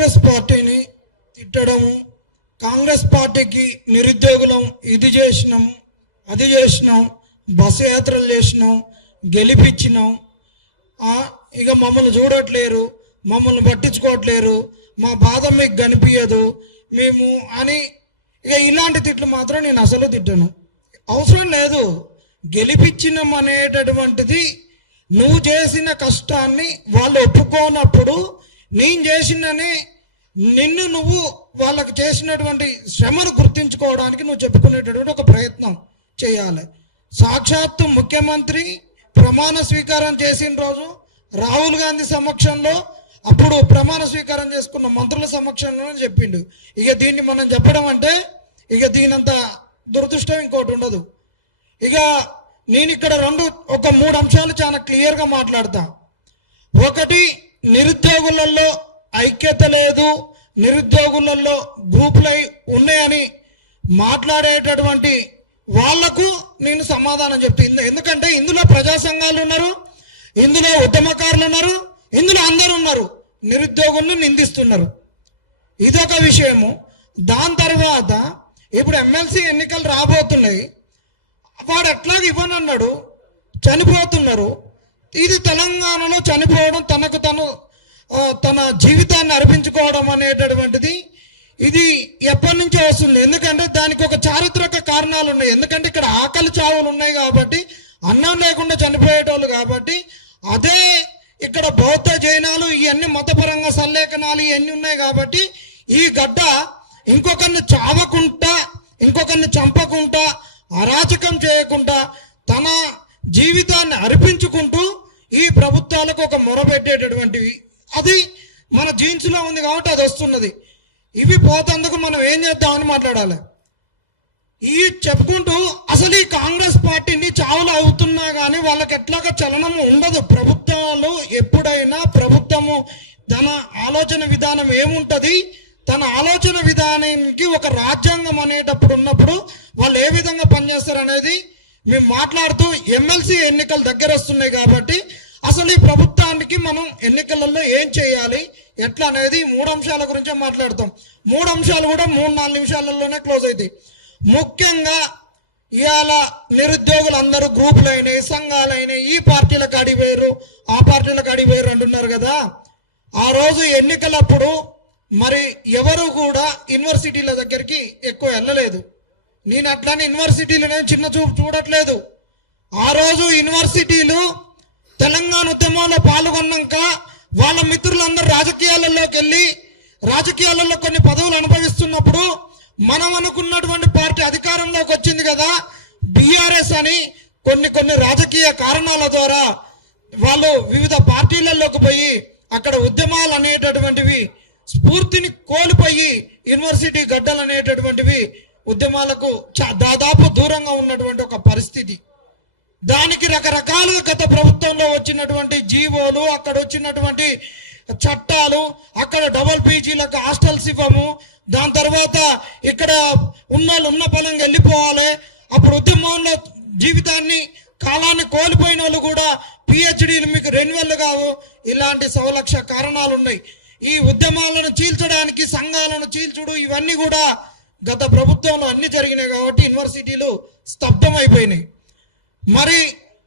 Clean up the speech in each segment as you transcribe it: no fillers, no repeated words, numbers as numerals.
కాంగ్రెస్ పార్టీని తిట్టడము, కాంగ్రెస్ పార్టీకి నిరుద్యోగులం ఇది చేసినాం అది చేసినాం, బస్సు యాత్రలు చేసినాం, గెలిపించినాం, ఇక మమ్మల్ని చూడట్లేరు, మమ్మల్ని పట్టించుకోవట్లేరు, మా బాధ మీకు కనిపించదు మేము అని ఇక ఇలాంటి తిట్లు మాత్రం నేను అసలు తిట్టను. అవసరం లేదు. గెలిపించినాం అనేటటువంటిది నువ్వు చేసిన కష్టాన్ని వాళ్ళు ఒప్పుకోనప్పుడు నేను చేసినని నిన్ను నువ్వు వాళ్ళకి చేసినటువంటి శ్రమను గుర్తించుకోవడానికి నువ్వు చెప్పుకునేటటువంటి ఒక ప్రయత్నం చేయాలి. సాక్షాత్తు ముఖ్యమంత్రి ప్రమాణ స్వీకారం చేసిన రోజు రాహుల్ గాంధీ సమక్షంలో అప్పుడు ప్రమాణ స్వీకారం చేసుకున్న మంత్రుల సమక్షంలోనే చెప్పిండు. ఇక దీన్ని మనం చెప్పడం అంటే ఇక దీనంత దురదృష్టం ఇంకోటి ఉండదు. ఇక నేను ఇక్కడ ఒక 3 అంశాలు చాలా క్లియర్గా మాట్లాడతా. ఒకటి, నిరుద్యోగులలో ఐక్యత లేదు, నిరుద్యోగులలో గ్రూపులై ఉన్నాయని మాట్లాడేటటువంటి వాళ్లకు నేను సమాధానం చెప్తాను. ఎందుకంటే ఇందులో ప్రజా సంఘాలు ఉన్నారు, ఇందులో ఉద్యమకారులు ఉన్నారు, ఇందులో అందరూ ఉన్నారు. నిరుద్యోగులను నిందిస్తున్నారు. ఇదొక విషయము. దాని తర్వాత ఇప్పుడు ఎమ్మెల్సీ ఎన్నికలు రాబోతున్నాయి. వాడు ఎట్లాగ ఇవ్వనన్నాడు, చనిపోతున్నారు. ఇది తెలంగాణలో చనిపోవడం, తన జీవితాన్ని అర్పించుకోవడం అనేటటువంటిది ఇది ఎప్పటి నుంచో వస్తుంది. ఎందుకంటే దానికి ఒక చారిత్రక కారణాలు ఉన్నాయి. ఎందుకంటే ఇక్కడ ఆకలి చావులు ఉన్నాయి కాబట్టి, అన్నం లేకుండా చనిపోయేటోళ్ళు కాబట్టి, అదే ఇక్కడ బౌద్ధ జైనాలు ఇవన్నీ మతపరంగా సల్లేఖనాలు ఇవన్నీ ఉన్నాయి కాబట్టి ఈ గడ్డ ఇంకొకరిని చావకుండా, ఇంకొకరిని చంపకుండా, అరాచకం చేయకుండా తన జీవితాన్ని అర్పించుకుంటూ ఈ ప్రభుత్వాలకు ఒక మొరపెట్టేటటువంటివి అది మన జీన్స్లో ఉంది కాబట్టి అది వస్తున్నది. ఇవి పోతందుకు మనం ఏం చేద్దామని మాట్లాడాలి. ఈ చెప్పుకుంటూ అసలు ఈ కాంగ్రెస్ పార్టీని చావులు అవుతున్నా కానీ వాళ్ళకి ఎట్లాగా చలనము ఉండదు. ప్రభుత్వాలు ఎప్పుడైనా ప్రభుత్వము తన ఆలోచన విధానం ఏముంటుంది, తన ఆలోచన విధానానికి ఒక రాజ్యాంగం అనేటప్పుడు ఉన్నప్పుడు వాళ్ళు ఏ విధంగా పనిచేస్తారు అనేది మేము మాట్లాడుతూ, ఎమ్మెల్సీ ఎన్నికలు దగ్గర వస్తున్నాయి కాబట్టి అసలు ఈ ప్రభుత్వానికి మనం ఎన్నికలలో ఏం చేయాలి, ఎట్లా అనేది 3 అంశాల గురించే మాట్లాడతాం. 3 అంశాలు కూడా 3-4 నిమిషాలలోనే క్లోజ్ అవుతాయి. ముఖ్యంగా ఇవాళ నిరుద్యోగులు అందరూ గ్రూపులు అయినాయి, సంఘాలు అయినాయి, ఈ పార్టీలకు అడిపోయారు, ఆ పార్టీలకు అడిపోయారు అంటున్నారు కదా. ఆ రోజు ఎన్నికలప్పుడు మరి ఎవరు కూడా యూనివర్సిటీల దగ్గరికి ఎక్కువ వెళ్ళలేదు. నేను అట్లానే యూనివర్సిటీలు చిన్న చూపు చూడట్లేదు. ఆ రోజు యూనివర్సిటీలు తెలంగాణ ఉద్యమంలో పాల్గొన్నాక వాళ్ళ మిత్రులందరూ రాజకీయాలలోకి వెళ్ళి రాజకీయాలలో కొన్ని పదవులు అనుభవిస్తున్నప్పుడు మనం అనుకున్నటువంటి పార్టీ అధికారంలోకి వచ్చింది కదా, బీఆర్ఎస్ అని కొన్ని రాజకీయ కారణాల ద్వారా వాళ్ళు వివిధ పార్టీలలోకి పోయి అక్కడ ఉద్యమాలు అనేటటువంటివి స్ఫూర్తిని కోల్పోయి యూనివర్సిటీ గడ్డలు అనేటటువంటివి ఉద్యమాలకు దాదాపు దూరంగా ఉన్నటువంటి ఒక పరిస్థితి. దానికి రకరకాలుగా గత ప్రభుత్వంలో వచ్చినటువంటి జీవోలు, అక్కడ వచ్చినటువంటి చట్టాలు, అక్కడ డబుల్ పీజీలకు హాస్టల్స్ ఇవ్వము, దాని తర్వాత ఇక్కడ ఉన్న పలంగా వెళ్ళిపోవాలి, అప్పుడు ఉద్యమంలో జీవితాన్ని కాలాన్ని కోల్పోయిన వాళ్ళు కూడా పిహెచ్డీలు మీకు రెన్యువల్ కావు, ఇలాంటి 100,00,000 కారణాలు ఉన్నాయి. ఈ ఉద్యమాలను చీల్చడానికి సంఘాలను చీల్చుడు ఇవన్నీ కూడా గత ప్రభుత్వంలో అన్ని జరిగినాయి కాబట్టి యూనివర్సిటీలు స్తబ్దం అయిపోయినాయి. మరి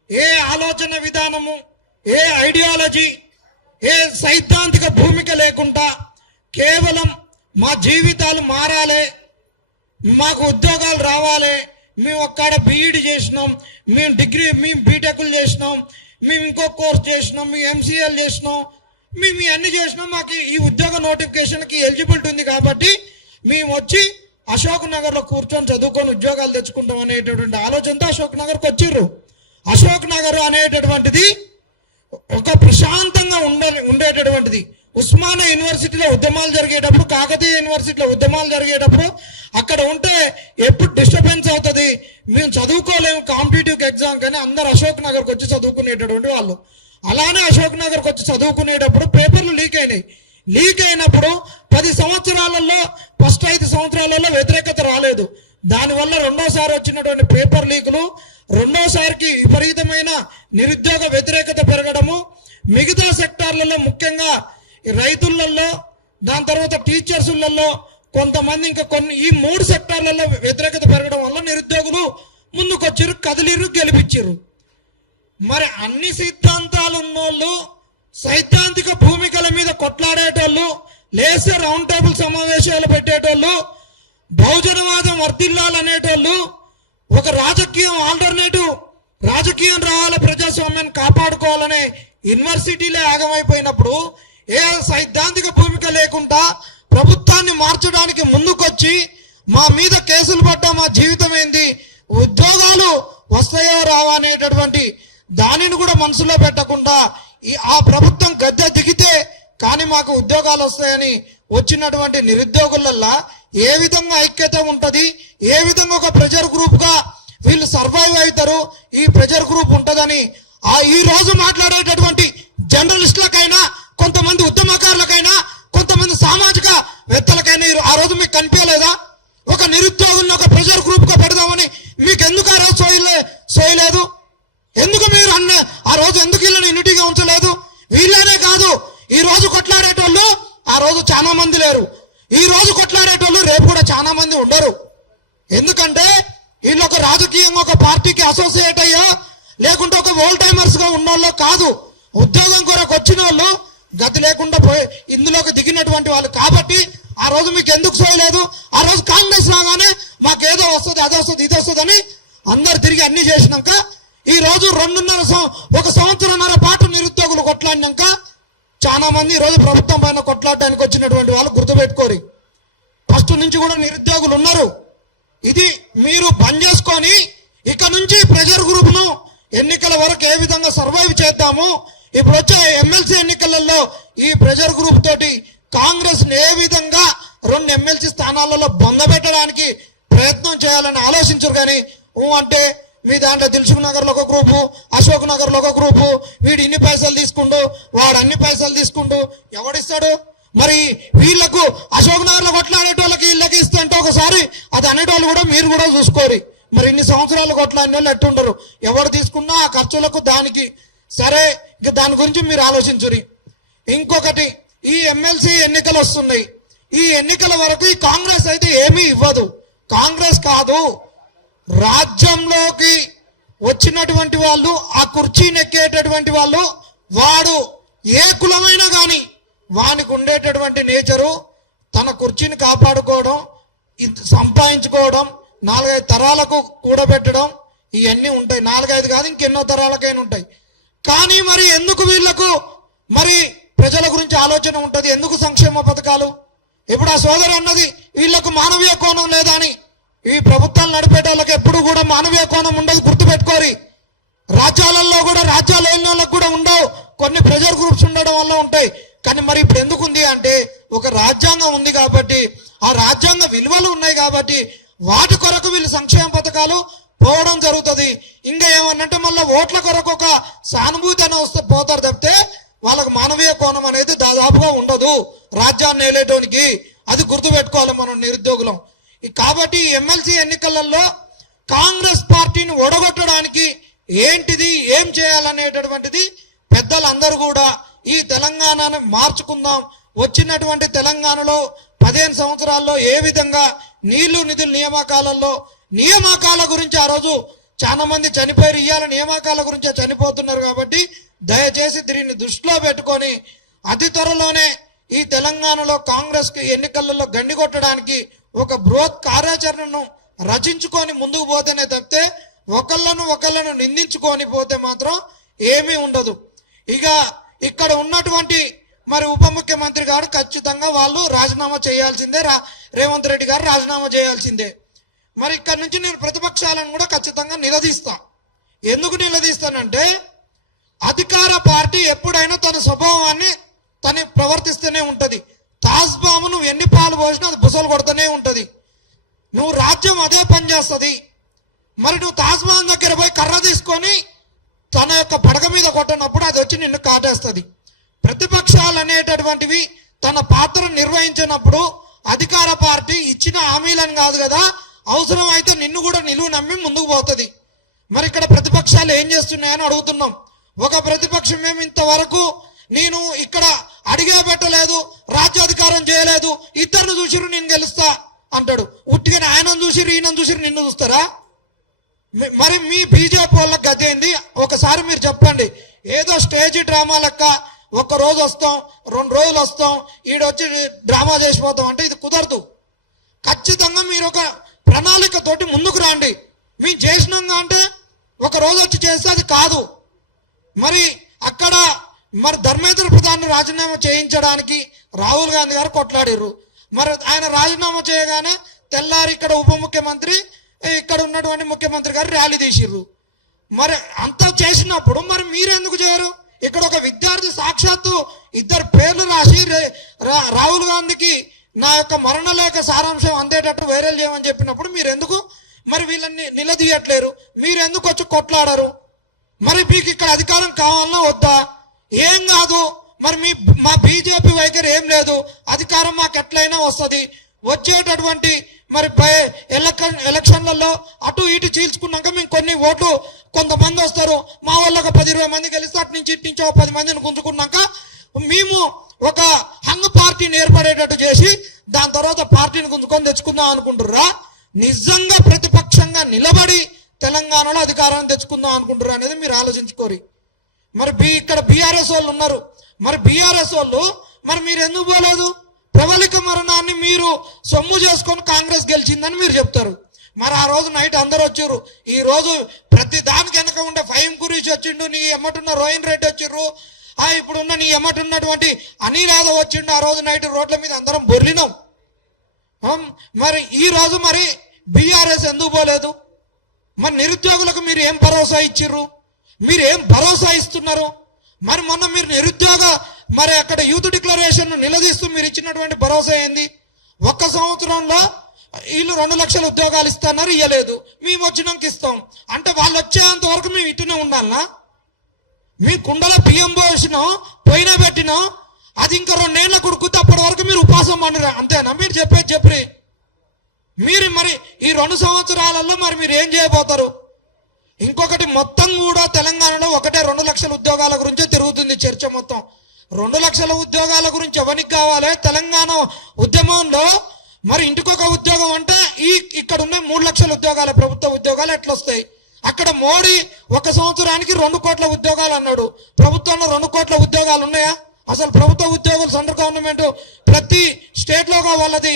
ఏ ఆలోచన విధానము, ఏ ఐడియాలజీ, ఏ సైద్ధాంతిక భూమిక లేకుండా కేవలం మా జీవితాలు మారాలి, మాకు ఉద్యోగాలు రావాలి, మేము ఒక్కడ బీఈడి చేసినాం, మేము బీటెక్లు చేసినాం, మేము ఇంకో కోర్స్ చేసినాం, మేము ఎంసీఎల్ చేసినాం, మేము ఇవన్నీ చేసినాం, మాకు ఈ ఉద్యోగ నోటిఫికేషన్కి ఎలిజిబిలిటీ ఉంది కాబట్టి మేము వచ్చి అశోక్ నగర్లో కూర్చొని చదువుకొని ఉద్యోగాలు తెచ్చుకుంటాం అనేటటువంటి ఆలోచనతో అశోక్ నగర్కి వచ్చిర్రు. అశోక్ నగర్ అనేటటువంటిది ఒక ప్రశాంతంగా ఉండేటటువంటిది. ఉస్మానియా యూనివర్సిటీలో ఉద్యమాలు జరిగేటప్పుడు, కాకతీయ యూనివర్సిటీలో ఉద్యమాలు జరిగేటప్పుడు అక్కడ ఉంటే ఎప్పుడు డిస్టర్బెన్స్ అవుతుంది, మేము చదువుకోలేము కాంపిటేటివ్ ఎగ్జామ్ కానీ అందరు అశోక్ నగర్కి వచ్చి చదువుకునేటటువంటి వాళ్ళు. అలానే అశోక్ నగర్కి వచ్చి చదువుకునేటప్పుడు పేపర్లు లీక్ అయినాయి. లీక్ అయినప్పుడు 10 సంవత్సరాలలో ఫస్ట్ 5 సంవత్సరాలలో వ్యతిరేకత రాలేదు. దానివల్ల రెండోసారి వచ్చినటువంటి పేపర్ లీకులు, రెండోసారికి విపరీతమైన నిరుద్యోగ వ్యతిరేకత పెరగడము, మిగతా సెక్టార్లలో ముఖ్యంగా రైతులలో దాని తర్వాత టీచర్స్లలో కొంతమంది ఇంకా కొన్ని ఈ 3 సెక్టార్లలో వ్యతిరేకత పెరగడం వల్ల నిరుద్యోగులు ముందుకొచ్చారు, కదిలిరు, గెలిపించారు. మరి అన్ని సిద్ధాంతాలు ఉన్నోళ్ళు, సైద్ధాంతిక భూమికల మీద కొట్లాడేటోళ్ళు, లేసే రౌండ్ టేబుల్ సమావేశాలు పెట్టేటోళ్ళు, బహుజనవాదం వర్ధిల్లాలనేటోళ్ళు, ఒక రాజకీయం ఆల్టర్నేటివ్ రాజకీయం రావాలి, ప్రజాస్వామ్యాన్ని కాపాడుకోవాలనే యూనివర్సిటీలే ఆగమైపోయినప్పుడు ఏ సైద్ధాంతిక భూమిక లేకుండా ప్రభుత్వాన్ని మార్చడానికి ముందుకొచ్చి మా మీద కేసులు పడ్డా మా జీవితం ఏంది, ఉద్యోగాలు వస్తాయో రావా అనేటటువంటి దానిని కూడా మనసులో పెట్టకుండా ఆ ప్రభుత్వం గద్దె దిగితే కానీ మాకు ఉద్యోగాలు వస్తాయని వచ్చినటువంటి నిరుద్యోగులల్లా ఏ విధంగా ఐక్యత ఉంటది, ఏ విధంగా ఒక ప్రెజర్ గ్రూప్ గా వీళ్ళు సర్వైవ్ అవుతారు, ఈ ప్రెజర్ గ్రూప్ ఉంటదని ఈ రోజు మాట్లాడేటటువంటి జర్నలిస్టులకైనా, కొంతమంది ఉద్యమకారులకైనా, కొంతమంది సామాజిక వేత్తలకైనా ఆ రోజు మీకు కనిపించలేదా? ఒక నిరుద్యోగుల్ని ఒక ప్రెజర్ గ్రూప్ గా పెడదామని మీకు ఎందుకు ఆ రోజు సోయలేదు? ఎందుకు మీరు ఆ రోజు ఎందుకు వీళ్ళని యూనిటీగా ఉంచలేదు? వీళ్ళనే కాదు, ఈ రోజు కొట్లాడేటోళ్ళు ఆ రోజు చాలా మంది లేరు, ఈ రోజు కొట్లాడేటోళ్ళు రేపు కూడా చాలా మంది ఉండరు. ఎందుకంటే వీళ్ళు ఒక రాజకీయంగా ఒక పార్టీకి అసోసియేట్ అయ్యో లేకుంటే ఒక ఓల్డ్ టైమర్స్ గా ఉన్నోళ్ళు కాదు, ఉద్యోగం కొరకు వచ్చిన వాళ్ళు, గతి లేకుండా పోయి ఇందులోకి దిగినటువంటి వాళ్ళు. కాబట్టి ఆ రోజు మీకు ఎందుకు సోయలేదు? ఆ రోజు కాంగ్రెస్ లాగానే మాకేదో వస్తుంది, అది వస్తుంది, ఇది వస్తుంది అని అందరు తిరిగి అన్ని చేసినాక ఈ రోజు 1 సంవత్సరంన్నర పాటు నిరుద్యోగులు కొట్లాడినాక చాలా మంది ఈ రోజు ప్రభుత్వం పైన కొట్లాడడానికి వచ్చినటువంటి వాళ్ళు గుర్తుపెట్టుకోరు. ఫస్ట్ నుంచి కూడా నిరుద్యోగులు ఉన్నారు. ఇది మీరు బంద్ చేసుకొని ఇక నుంచి ప్రెజర్ గ్రూప్ ను ఎన్నికల వరకు ఏ విధంగా సర్వైవ్ చేద్దాము, ఇప్పుడు వచ్చే ఎమ్మెల్సీ ఎన్నికలలో ఈ ప్రెజర్ గ్రూప్ తోటి కాంగ్రెస్ ఏ విధంగా 2 ఎమ్మెల్సీ స్థానాలలో బొందబెట్టడానికి ప్రయత్నం చేయాలని ఆలోచించరు. కానీ అంటే మీ దాంట్లో దిల్సుఖ్ నగర్ లో ఒక గ్రూపు, అశోక్ నగర్ లో ఒక గ్రూపు, వీడు ఇన్ని పైసలు తీసుకుండు, వాడు అన్ని పైసలు తీసుకుండు, ఎవడిస్తాడు? మరి వీళ్లకు అశోక్ నగర్ లో కొట్లాడేటోళ్ళకి వీళ్ళకి ఇస్తే ఒకసారి అది అనేటోళ్ళు కూడా మీరు కూడా చూసుకోరు. మరి ఇన్ని సంవత్సరాలు కొట్లాడిన వాళ్ళు ఎట్టుండరు? ఎవరు తీసుకున్నా ఆ ఖర్చులకు దానికి సరే, ఇక దాని గురించి మీరు ఆలోచించురి. ఇంకొకటి, ఈ ఎమ్మెల్సీ ఎన్నికలు వస్తున్నాయి, ఈ ఎన్నికల వరకు ఈ కాంగ్రెస్ అయితే ఏమీ ఇవ్వదు. కాంగ్రెస్ కాదు, రాజ్యంలోకి వచ్చినటువంటి వాళ్ళు, ఆ కుర్చీని ఎక్కేటటువంటి వాళ్ళు, వాడు ఏ కులమైనా కానీ వానికి ఉండేటటువంటి నేచరు తన కుర్చీని కాపాడుకోవడం, సంపాదించుకోవడం, 4-5 తరాలకు కూడబెట్టడం, ఇవన్నీ ఉంటాయి. 4-5 కాదు, ఇంకెన్నో తరాలకైనా ఉంటాయి. కానీ మరి ఎందుకు వీళ్లకు మరి ప్రజల గురించి ఆలోచన ఉంటది? ఎందుకు సంక్షేమ పథకాలు? ఇప్పుడు ఆ సోదరు అన్నది వీళ్లకు మానవీయ కోణం లేదా అని. ఈ ప్రభుత్వాలు నడిపేటోళ్ళకి ఎప్పుడు కూడా మానవీయ కోణం ఉండదు, గుర్తుపెట్టుకోరి. రాజ్యాలలో కూడా, రాజ్యాలు లేని వాళ్ళకు కూడా ఉండవు, కొన్ని ప్రెజర్ గ్రూప్స్ ఉండడం వల్ల ఉంటాయి. కానీ మరి ఇప్పుడు ఎందుకు ఉంది అంటే ఒక రాజ్యాంగం ఉంది కాబట్టి, ఆ రాజ్యాంగ విలువలు ఉన్నాయి కాబట్టి వాటి కొరకు వీళ్ళు సంక్షేమ పథకాలు పోవడం జరుగుతుంది. ఇంకా ఏమన్నంటే మళ్ళీ ఓట్ల కొరకు ఒక సానుభూతి అని వస్తే పోతారు తప్పితే వాళ్ళకు మానవీయ కోణం అనేది దాదాపుగా ఉండదు రాజ్యాన్ని ఏలేటోనికి. అది గుర్తుపెట్టుకోవాలి మనం నిరుద్యోగులం. కాబట్టి ఎమ్మెల్సీ ఎన్నికలలో కాంగ్రెస్ పార్టీని ఓడగొట్టడానికి ఏంటిది, ఏం చేయాలనేటటువంటిది పెద్దలందరూ కూడా ఈ తెలంగాణను మార్చుకుందాం. వచ్చినటువంటి తెలంగాణలో 15 సంవత్సరాల్లో ఏ విధంగా నీళ్లు నిధుల నియామకాల గురించి ఆ రోజు చాలా మంది చనిపోయారు, ఇవాళ నియామకాల గురించి చనిపోతున్నారు. కాబట్టి దయచేసి దీన్ని దృష్టిలో పెట్టుకొని అతి త్వరలోనే ఈ తెలంగాణలో కాంగ్రెస్ కి ఎన్నికలలో గండి కొట్టడానికి ఒక బృహత్ కార్యాచరణను రచించుకొని ముందుకు పోతేనే తప్పితే ఒకళ్ళను నిందించుకొని పోతే మాత్రం ఏమీ ఉండదు. ఇక ఇక్కడ ఉన్నటువంటి మరి ఉప ముఖ్యమంత్రి గారు ఖచ్చితంగా వాళ్ళు రాజీనామా చేయాల్సిందే, రేవంత్ రెడ్డి గారు రాజీనామా చేయాల్సిందే. మరి ఇక్కడ నుంచి నేను ప్రతిపక్షాలను కూడా ఖచ్చితంగా నిలదీస్తా. ఎందుకు నిలదీస్తానంటే అధికార పార్టీ ఎప్పుడైనా తన స్వభావాన్ని తను ప్రవర్తిస్తూనే ఉంటది. తాజ్బాము నువ్వు ఎన్ని పాలు పోసినా అది బుసలు కొడుతూనే ఉంటది. నువ్వు రాజ్యం అదే పని చేస్తుంది. మరి నువ్వు తాజ్బాన్ దగ్గర పోయి కర్ర తీసుకొని తన యొక్క పడగ మీద కొట్టినప్పుడు అది వచ్చి నిన్ను కాటేస్తుంది. ప్రతిపక్షాలు అనేటటువంటివి తన పాత్ర నిర్వహించినప్పుడు అధికార పార్టీ ఇచ్చిన హామీలను కాదు కదా, అవసరం అయితే నిన్ను కూడా నిలువు నమ్మి ముందుకు పోతుంది. మరి ఇక్కడ ప్రతిపక్షాలు ఏం చేస్తున్నాయని అడుగుతున్నాం. ఒక ప్రతిపక్షం మేము ఇంతవరకు నేను ఇక్కడ అడిగే పెట్టలేదు, రాజ్యాధికారం చేయలేదు, ఇద్దరిని చూసిరు నేను గెలుస్తా అంటాడు. ఉట్టిగానే ఆయనను చూసిరు ఈయనను చూసిరు నిన్ను చూస్తారా? మరి మీ బీజేపీ వాళ్ళ గతి ఏంది ఒకసారి మీరు చెప్పండి. ఏదో స్టేజ్ డ్రామా లెక్క ఒక్క రోజు వస్తాం, 2 రోజులు వస్తాం, ఈడొచ్చి డ్రామా చేసిపోతాం అంటే ఇది కుదరదు. ఖచ్చితంగా మీరు ఒక ప్రణాళికతోటి ముందుకు రండి. మేము చేసినాంగా అంటే ఒక రోజు వచ్చి చేస్తే అది కాదు. మరి అక్కడ మరి ధర్మేంద్ర ప్రధాన్ రాజీనామా చేయించడానికి రాహుల్ గాంధీ గారు కొట్లాడిర్రు. మరి ఆయన రాజీనామా చేయగానే తెల్లారి ఇక్కడ ఉప ముఖ్యమంత్రి, ఇక్కడ ఉన్నటువంటి ముఖ్యమంత్రి గారు ర్యాలీ తీసిర్రు. మరి అంత చేసినప్పుడు మరి మీరెందుకు చేయరు? ఇక్కడ ఒక విద్యార్థి సాక్షాత్తు 2 పేర్లు రాసి రాహుల్ గాంధీకి నా యొక్క మరణ లేఖ సారాంశం అందేటట్టు వైరల్ చేయమని చెప్పినప్పుడు మీరు ఎందుకు మరి వీళ్ళని నిలదీయట్లేరు? మీరు ఎందుకు వచ్చి కొట్లాడరు? మరి మీకు ఇక్కడ అధికారం కావాలన్నా వద్దా? ఏం కాదు, మరి మా బీజేపీ వైఖరి ఏం లేదు, అధికారం మాకు ఎట్లయినా వస్తుంది. వచ్చేటటువంటి మరి ఎలక్షన్లలో అటు ఇటు చీల్చుకున్నాక మేము కొన్ని ఓట్లు కొంతమంది వస్తారు, మా వాళ్ళు ఒక 10-20 మంది గెలిస్తే అటు నుంచి ఇటు నుంచి 10 మందిని గుంజుకున్నాక మేము ఒక హంగ్ పార్టీని ఏర్పడేటట్టు చేసి దాని తర్వాత పార్టీని గుంజుకొని తెచ్చుకుందాం అనుకుంటుర్రా? నిజంగా ప్రతిపక్షంగా నిలబడి తెలంగాణలో అధికారాన్ని తెచ్చుకుందాం అనుకుంటుర్రా అనేది మీరు ఆలోచించుకోరు. మరి ఇక్కడ బీఆర్ఎస్ వాళ్ళు ఉన్నారు. మరి బీఆర్ఎస్ వాళ్ళు మరి మీరు ఎందుకు పోలేదు? ప్రబలిక మరణాన్ని మీరు సొమ్ము చేసుకొని కాంగ్రెస్ గెలిచిందని మీరు చెప్తారు. మరి ఆ రోజు నైట్ అందరు వచ్చారు. ఈ రోజు ప్రతి దానికి వెనక ఉండే ఫైమ్ గురించి వచ్చిండు, నీ ఎమ్మటున్న రోహిన్ రెడ్డి వచ్చిర్రు, ఇప్పుడున్న నీ ఎమ్మటున్నటువంటి అనిల్ యాదవ్ వచ్చిండు. ఆ రోజు నైట్ రోడ్ల మీద అందరం బొర్లినాం. మరి ఈ రోజు మరి బీఆర్ఎస్ ఎందుకు పోలేదు? మరి నిరుద్యోగులకు మీరు ఏం భరోసా ఇచ్చిర్రు? మీరు ఏం భరోసా ఇస్తున్నారు? మరి మొన్న మీరు నిరుద్యోగ మరి అక్కడ యూత్ డిక్లరేషన్ నిలదీస్తూ మీరు ఇచ్చినటువంటి భరోసా ఏంది? 1 సంవత్సరంలో వీళ్ళు 2 లక్షల ఉద్యోగాలు ఇస్తున్నారు, ఇవ్వలేదు. మేము వచ్చినాక ఇస్తాం అంటే వాళ్ళు వచ్చేంత వరకు మేము ఇటునే ఉండాలనా? మీ కుండలో బియ్యం పోసినాం, పోయినా పెట్టినాం, అది ఇంకా 2 ఏళ్ళ కొడుకుతే అప్పటి వరకు మీరు ఉపాసం పండురా, అంతేనా మీరు చెప్పి మీరు మరి ఈ 2 సంవత్సరాలలో మరి మీరు ఏం చేయబోతారు? ఇంకొకటి మొత్తం కూడా తెలంగాణలో 2 లక్షల ఉద్యోగాల గురించే తిరుగుతుంది చర్చ మొత్తం. 2 లక్షల ఉద్యోగాల గురించి ఎవరికి కావాలి? తెలంగాణ ఉద్యమంలో మరి ఇంటికొక ఉద్యోగం అంటే ఇక్కడ ఉన్న 3 లక్షల ఉద్యోగాల ప్రభుత్వ ఉద్యోగాలు ఎట్లా వస్తాయి? అక్కడ మోడీ 1 సంవత్సరానికి 2 కోట్ల ఉద్యోగాలు అన్నాడు. ప్రభుత్వంలో 2 కోట్ల ఉద్యోగాలు ఉన్నాయా? అసలు ప్రభుత్వ ఉద్యోగులు సెంట్రల్ గవర్నమెంట్ ప్రతి స్టేట్ లోగా వాళ్ళది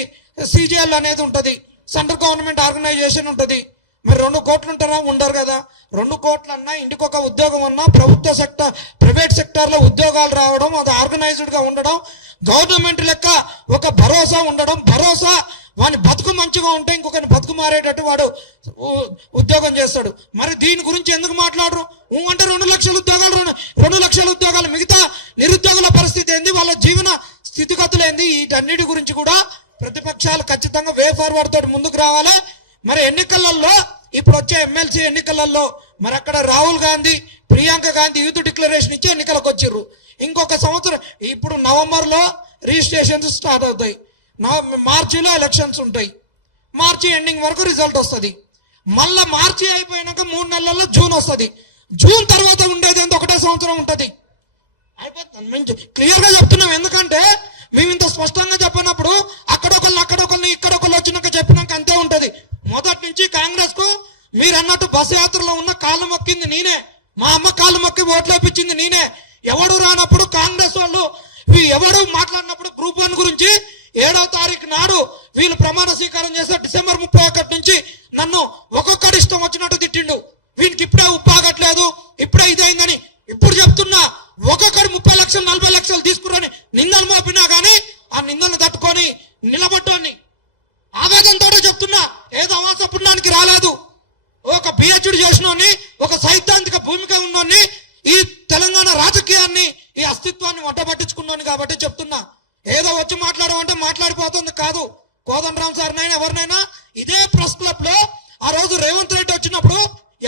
సిజిఎల్ అనేది ఉంటుంది, సెంట్రల్ గవర్నమెంట్ ఆర్గనైజేషన్ ఉంటుంది. మరి 2 కోట్లు ఉంటారా? ఉండరు కదా. 2 కోట్లు అన్నా ఇంటికొక ఉద్యోగం అన్నా ప్రభుత్వ సెక్టర్ ప్రైవేట్ సెక్టర్ లో ఉద్యోగాలు రావడం, అది ఆర్గనైజ్డ్ గా ఉండడం, గవర్నమెంట్ లెక్క ఒక భరోసా ఉండడం, భరోసా వాని బతుకు మంచిగా ఉంటే ఇంకొకరిని బతుకు మారేటట్టు వాడు ఉద్యోగం చేస్తాడు. మరి దీని గురించి ఎందుకు మాట్లాడరు? అంటే 2 లక్షల ఉద్యోగాలు 2 లక్షల ఉద్యోగాలు, మిగతా నిరుద్యోగుల పరిస్థితి ఏంది, వాళ్ళ జీవన స్థితిగతులు ఏంది, వీటన్నిటి గురించి కూడా ప్రతిపక్షాలు ఖచ్చితంగా వే ఫార్వర్డ్ తోటి ముందుకు రావాలి. మరి ఎన్నికలలో ఇప్పుడు వచ్చే ఎమ్మెల్సీ ఎన్నికలలో మరి అక్కడ రాహుల్ గాంధీ, ప్రియాంక గాంధీ యూత్ డిక్లరేషన్ ఇచ్చి ఎన్నికలకు వచ్చిర్రు. ఇంకొక సంవత్సరం ఇప్పుడు నవంబర్లో రిజిస్ట్రేషన్స్ స్టార్ట్ అవుతాయి, మార్చిలో ఎలక్షన్స్ ఉంటాయి, మార్చి ఎండింగ్ వరకు రిజల్ట్ వస్తుంది. మళ్ళా మార్చి అయిపోయినాక 3 నెలల్లో జూన్ వస్తుంది. జూన్ తర్వాత ఉండేది ఎంత 1 సంవత్సరం ఉంటుంది. అయిపోతుంది. క్లియర్ గా చెప్తున్నాం, ఎందుకంటే మేము ఇంత స్పష్టంగా చెప్పినప్పుడు అక్కడొకరిని ఇక్కడొకరు వచ్చినాక చెప్పినాక అంతే ఉంటది. మొదటి నుంచి కాంగ్రెస్ కు మీరు అన్నట్టు బస్సు యాత్రలో ఉన్న కాళ్ళు మొక్కింది నేనే, మా అమ్మ కాళ్ళు మొక్కి ఓట్లేపించింది నేనే. ఎవడు రానప్పుడు కాంగ్రెస్ వాళ్ళు ఎవడు మాట్లాడినప్పుడు గ్రూప్ 1 గురించి 7వ తారీఖు నాడు వీళ్ళు ప్రమాణ స్వీకారం చేస్తే డిసెంబర్ 31 నుంచి నన్ను ఒక్కొక్కడి ఇష్టం వచ్చినట్టు తిట్టిండు. వీనికి ఇప్పుడే ఉప్పాగట్లేదు, ఇప్పుడే ఇదైందని. ఇప్పుడు చెప్తున్నా, ఒక్కొక్కడు 30 లక్షలు 40 లక్షలు తీసుకురని నిందలు మోపినా కానీ ఆ నిందలు తట్టుకొని నిలబడ్డోని ఆవేదనతో చెప్తున్నా. ఏదో అవాస పుణ్యానికి రాలేదు. ఒక పిహెచ్డి చేసినోని, ఒక సైద్ధాంతిక భూమిక ఉన్నోని, ఈ తెలంగాణ రాజకీయాన్ని, ఈ అస్తిత్వాన్ని వంట పట్టించుకున్నాను కాబట్టి చెప్తున్నా. ఏదో వచ్చి మాట్లాడమంటే మాట్లాడిపోతుంది కాదు. కోదండరాం సార్నైనా ఎవరినైనా ఇదే ప్రెస్ క్లబ్ లో ఆ రోజు రేవంత్ రెడ్డి వచ్చినప్పుడు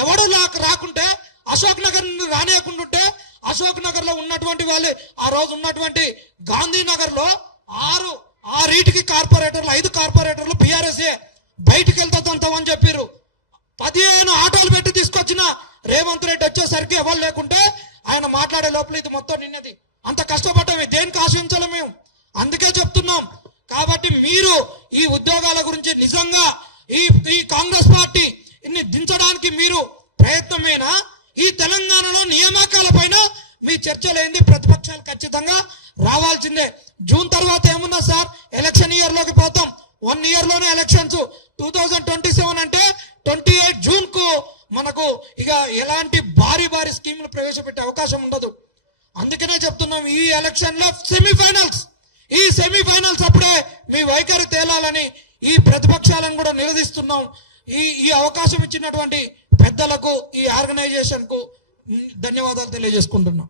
ఎవడు రాకుంటే, అశోక్ నగర్ రానియకుంటుంటే, అశోక్ నగర్ లో ఉన్నటువంటి వాళ్ళు ఆ రోజు ఉన్నటువంటి గాంధీనగర్ లో 6 కార్పొరేటర్లు 5 కార్పొరేటర్లు బీఆర్ఎస్ బయటికి వెళ్తామని చెప్పారు. 15 ఆటోలు పెట్టి తీసుకొచ్చిన రేవంత్ రెడ్డి వచ్చేసరికి ఎవరు లేకుంటే ఆయన మాట్లాడే లోపల ఇది మొత్తం నిన్నది. అంత కష్టపడ్డాము, దేనికి ఆశించాలి మేము, అందుకే చెప్తున్నాం. కాబట్టి మీరు ఈ ఉద్యోగాల గురించి నిజంగా ఈ కాంగ్రెస్ పార్టీ ఇన్ని దించడానికి మీరు ప్రయత్నమేనా? ఈ తెలంగాణలో నియామకాల పైన మీ చర్చలు ఏంది? ప్రతిపక్షాలు ఖచ్చితంగా రావాల్సిందే. జూన్ తర్వాత ఏమున్నా సార్, ఎలక్షన్ ఇయర్ లోకి పోతాం. 1 year లోనే ఎలక్షన్స్. 2027 అంటే 28 జూన్ కు మనకు ఇక ఎలాంటి భారీ స్కీములు ప్రవేశపెట్టే అవకాశం ఉండదు. అందుకనే చెప్తున్నాం, ఈ ఎలక్షన్ లో ఈ సెమీఫైనల్స్ అప్పుడే మీ వైఖరి తేలాలని ఈ ప్రతిపక్షాలను కూడా నిలదీస్తున్నాం. ఈ అవకాశం ఇచ్చినటువంటి పెద్దలకు, ఈ ఆర్గనైజేషన్ కు ధన్యవాదాలు తెలియజేసుకుంటున్నాం.